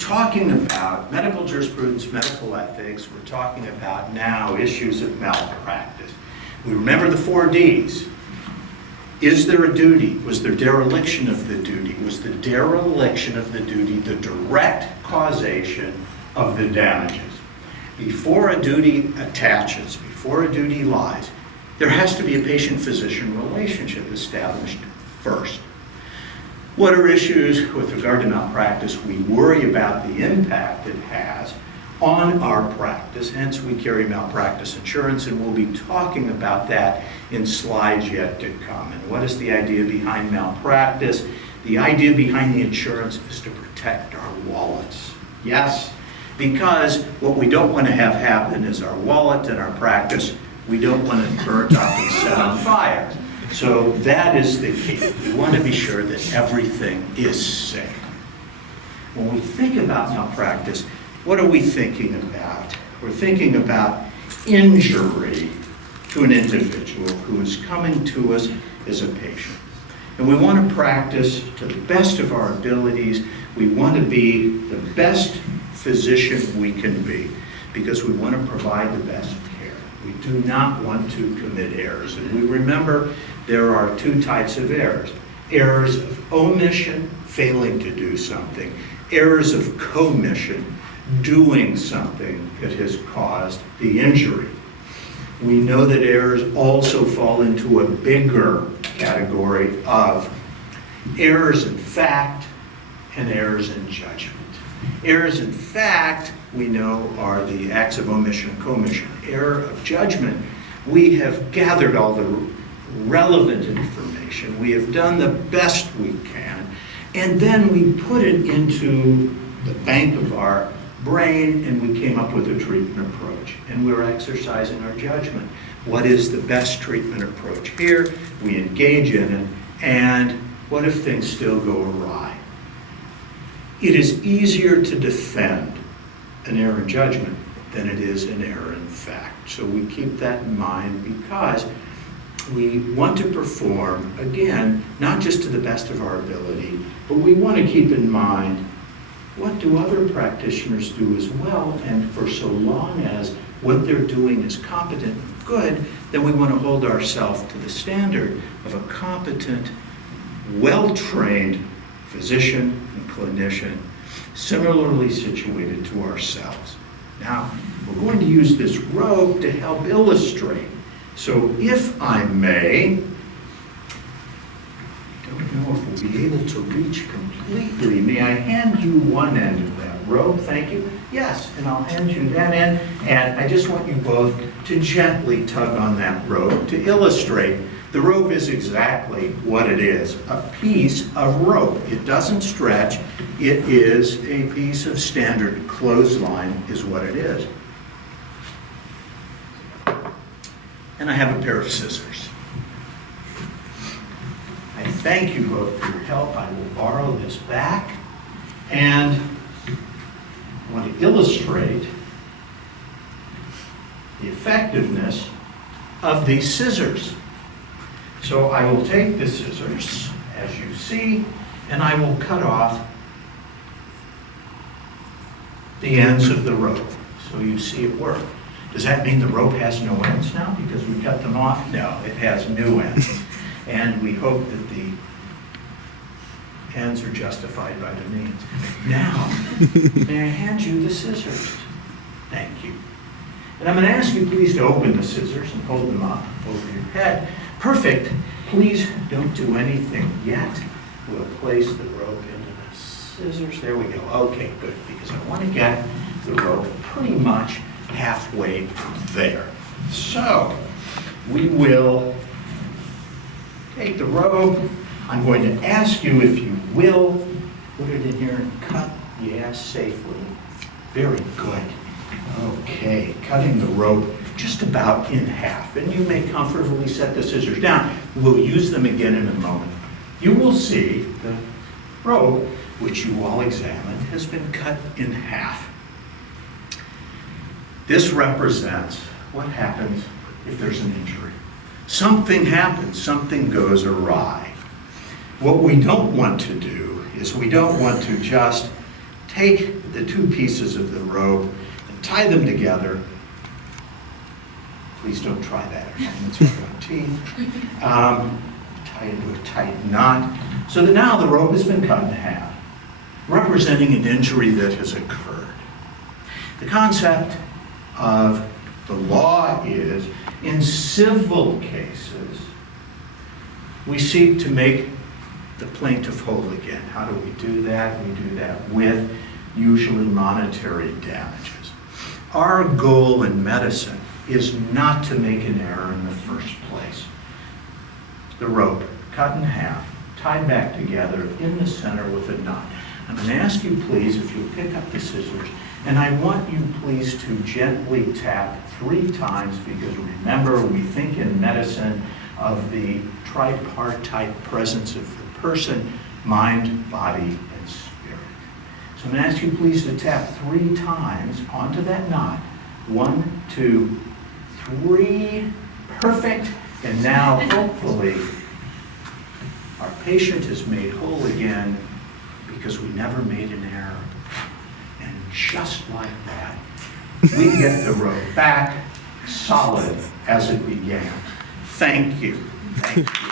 talking about medical jurisprudence, medical ethics. We're talking about now issues of malpractice. We remember the 4 Ds. Is there a duty? Was there dereliction of the duty? Was the dereliction of the duty the direct causation of the damages? Before a duty attaches, before a duty lies, there has to be a patient-physician relationship established first. What are issues with regard to malpractice? We worry about the impact it has on our practice, hence we carry malpractice insurance, and we'll be talking about that in slides yet to come. And what is the idea behind malpractice? The idea behind the insurance is to protect our wallets. Yes, because what we don't want to have happen is our wallet and our practice, we don't want it burnt up and set on fire. So that is the key. We want to be sure that everything is safe. When we think about malpractice, what are we thinking about? We're thinking about injury to an individual who is coming to us as a patient. And we want to practice to the best of our abilities. We want to be the best physician we can be because we want to provide the best care. We do not want to commit errors. And we remember there are 2 types of errors. Errors of omission, failing to do something. Errors of commission, doing something that has caused the injury. We know that errors also fall into a bigger category of errors in fact and errors in judgment. Errors in fact, we know, are the acts of omission and commission. Error of judgment, we have gathered all the relevant information. We have done the best we can, and then we put it into the bank of our brain, and we came up with a treatment approach. And we're exercising our judgment. What is the best treatment approach here? We engage in it, and what if things still go awry? It is easier to defend an error in judgment than it is an error in fact. So we keep that in mind because we want to perform, again, not just to the best of our ability, but we want to keep in mind what do other practitioners do as well, and for so long as what they're doing is competent and good, then we want to hold ourselves to the standard of a competent, well-trained physician and clinician, similarly situated to ourselves. Now, we're going to use this rope to help illustrate. So if I may, don't know if we'll be able to reach completely. May I hand you one end of that rope? Thank you. Yes, and I'll hand you that end. And I just want you both to gently tug on that rope to illustrate. The rope is exactly what it is, a piece of rope. It doesn't stretch. It is a piece of standard clothesline is what it is. And I have a pair of scissors. I thank you both for your help. I will borrow this back, and I want to illustrate the effectiveness of these scissors. So I will take the scissors, as you see, and I will cut off the ends of the rope. So you see it work. Does that mean the rope has no ends now because we cut them off? No, it has new ends. And we hope that the ends are justified by the means. Now, may I hand you the scissors? Thank you. And I'm going to ask you please to open the scissors and hold them up over your head. Perfect. Please don't do anything yet. We'll place the rope into the scissors. There we go. Okay, good, because I want to get the rope pretty much halfway there. So, we will take the rope. I'm going to ask you if you will put it in here and cut. Yes, safely. Very good. Okay, cutting the rope just about in half. And you may comfortably set the scissors down. We'll use them again in a moment. You will see the rope, which you all examined, has been cut in half. This represents what happens if there's an injury. Something happens, something goes awry. What we don't want to do is we don't want to just take the two pieces of the rope and tie them together. Please don't try that at home, it's hard on teeth. Tie into a tight knot, so that now the rope has been cut in half, representing an injury that has occurred. The concept of the law is, in civil cases, we seek to make the plaintiff whole again. How do we do that? We do that with usually monetary damages. Our goal in medicine is not to make an error in the first place. The rope cut in half, tied back together in the center with a knot. I'm going to ask you please, if you'll pick up the scissors, and I want you please to gently tap 3 times, because remember, we think in medicine of the tripartite presence of the person, mind, body, and spirit. So I'm going to ask you please to tap 3 times onto that knot. 1, 2, 3, perfect. And now, hopefully, our patient is made whole again because we never made an error. And just like that, we get the rope back solid as it began. Thank you. Thank you.